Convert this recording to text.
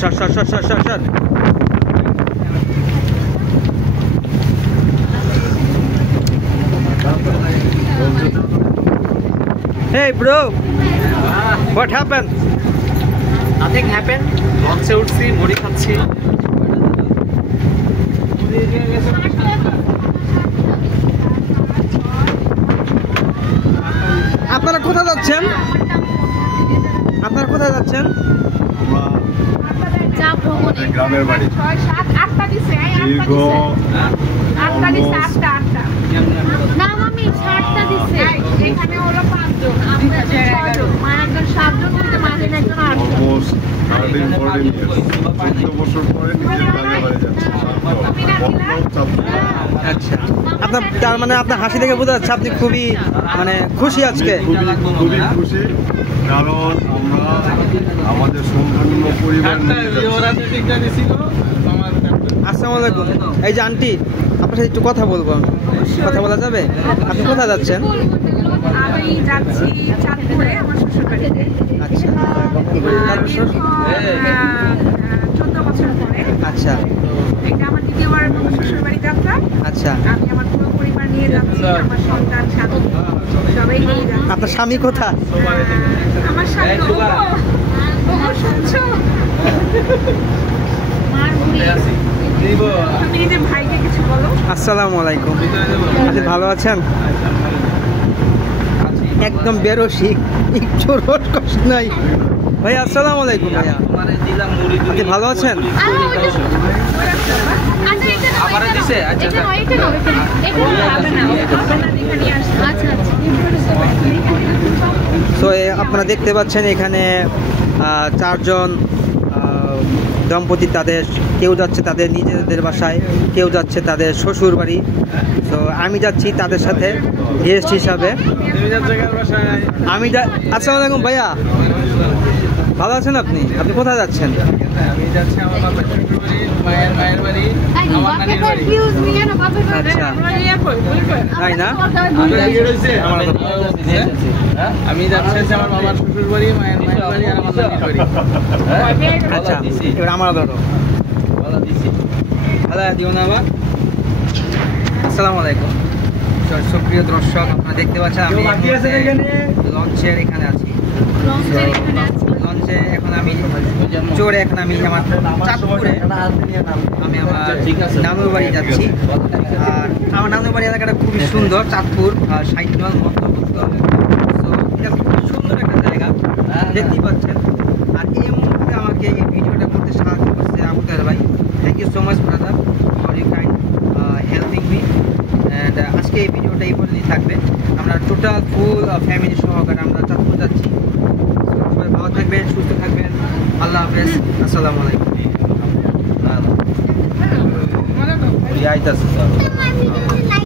সর। Hey bro, what happened? Nothing happened. লঞ্চে উঠছি, মুড়ি খাচ্ছি। আপনারা কোথায় যাচ্ছেন? গ্রামের বাড়ি দীর্ঘ আচ্ছা, আপনার তার মানে আপনার হাসি দেখে বোঝা যাচ্ছে আপনি খুবই মানে খুশি আজকে। খুবই খুশি, কারণ আমরা আমাদের সম্পূর্ণ পরিবার আসসালামু আলাইকুম। এই যে আন্টি, আপনার সাথে একটু কথা বলবো, কথা বলা যাবে? আপনি কোথায় যাচ্ছেন? আমি যাচ্ছি চাঁদপুরে আমার শ্বশুর বাড়িতে। আচ্ছা, 14 বছর পরে। আচ্ছা, এটা আমার দ্বিতীয়বারের মতো শ্বশুর বাড়ি যাত্রা। আচ্ছা, আমি আমার পুরো পরিবার নিয়ে যাচ্ছি, আমার সন্তান স্বামী সবাই নিয়ে যাচ্ছি। আপনার স্বামী কোথায়? আমার স্বামী শুনছো? তুমি নিজের ভাইকে কিছু বলো। আসসালামু আলাইকুম, আপনি ভালো আছেন? একদম বেরোসি, একটু রোড কষ্ট নাই ভাইয়া। আসসালামু আলাইকুম ভাইয়া, আপনি ভালো আছেন? তো আপনারা দেখতে পাচ্ছেন এখানে 4 জন দম্পতি, তাদের কেউ যাচ্ছে তাদের নিজেদের বাসায়, কেউ যাচ্ছে তাদের শ্বশুর বাড়ি। তো আমি যাচ্ছি তাদের সাথে গেস্ট হিসাবে। আসসালামু আলাইকুম ভাইয়া, ভালো আছেন আপনি? আপনি কোথায় যাচ্ছেন? আচ্ছা, তাই না? আমি যাচ্ছি আমার বাবার শ্বশুর বাড়ি, মায়ের বাড়ি আর আমার নানির বাড়ি। আচ্ছা, এবার আমার ধরো ভালো দিও না আবার। আসসালামু আলাইকুম, সুপ্রিয় দর্শক, আপনারা দেখতে পাচ্ছেন আমি লঞ্চের এখানে আছি। লঞ্চে এখন আমি চড়ে এখন আমি আমার চাঁদপুরে আমি আমার নানুর বাড়ি যাচ্ছি। আর আমার নানুর বাড়ি এলাকাটা খুবই সুন্দর, চাঁদপুর 60 নং মধ্যবর্তী। তো এটা খুব সুন্দর একটা জায়গা, দেখতেই পাচ্ছেন। আর এই মুহূর্তে আমাকে এই ভিডিওটা করতে সাহায্য করছে আবু তাহের ভাই। Thank you so much brother for you kind helping me. And আজকে এই ভিডিওটা এই পর্যন্তই থাকবে। আমরা টোটাল ফুল ফ্যামিলি সহকারে আমরা চাঁদপুর যাচ্ছি। সবাই ভালো থাকবেন, সুস্থ থাকবেন। আল্লাহ হাফেজ, আসসালামু আলাইকুম।